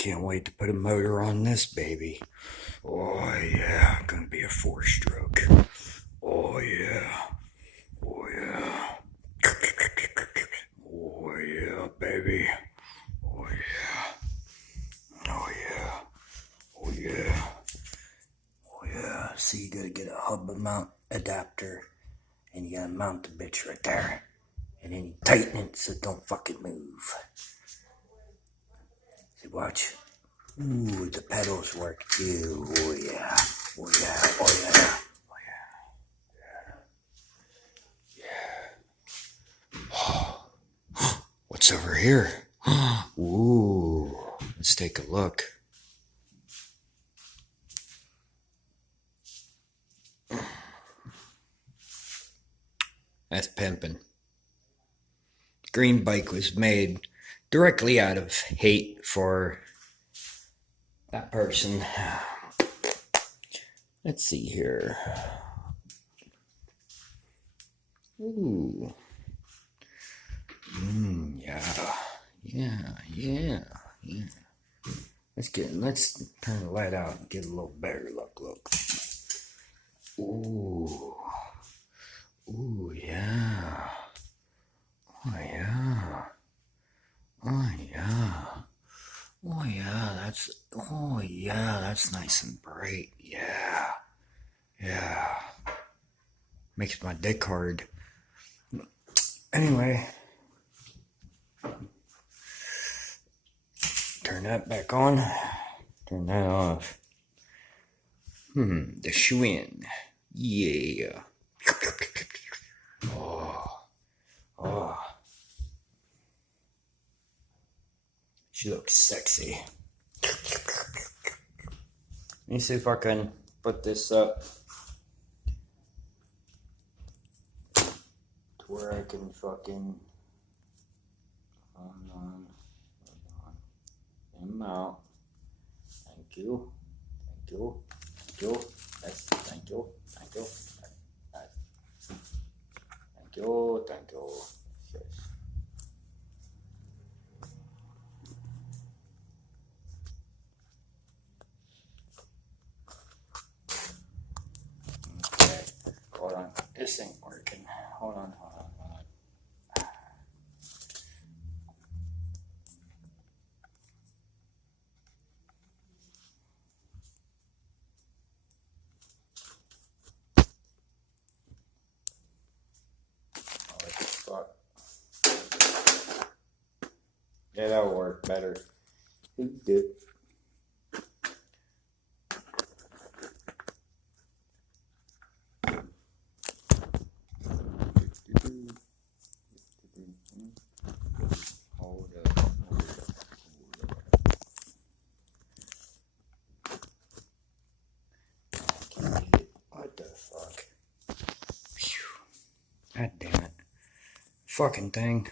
can't wait to put a motor on this baby. Oh yeah, gonna be a 4-stroke. Oh yeah. Oh yeah. Oh yeah, baby. Oh yeah. Oh yeah. Oh yeah. Oh yeah. See, you gotta get a hub mount adapter, and you gotta mount the bitch right there, and then you tighten it so it don't fucking move. See, watch. Ooh, the pedals work too. Oh yeah. Oh yeah. Oh yeah. Oh yeah. What's over here? Ooh. Let's take a look. That's pimping. Green bike was made directly out of hate for that person. Let's see here. Ooh. Yeah. Yeah. Let's turn the light out and get a little better look. Ooh. Ooh, yeah. Oh, yeah. Oh, yeah. Oh, yeah, that's nice and bright. Yeah. Makes my dick hard. Anyway. Turn that back on. Turn that off. The Schwinn. Yeah. Oh. She looks sexy. Let me see if I can put this up to where I can fucking... Hold on. In and out. Thank you. Yes, thank you. Yes. Okay, hold on. This ain't working. Hold on. What the fuck? Yeah, that'll work better. Who did? Hold up. What the fuck? Phew. God damn it. Fucking thing.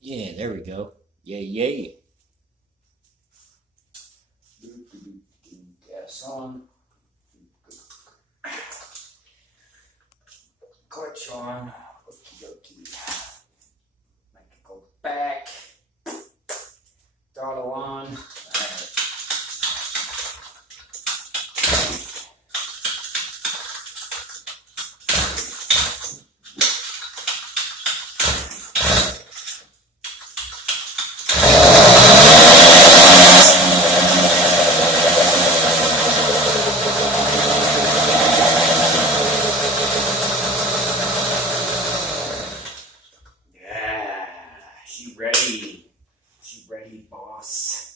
Yeah, there we go. Yeah. Gas on. Clutch on. Okie. Make it go back. Throttle on. Alright. Yeah, she ready, boss.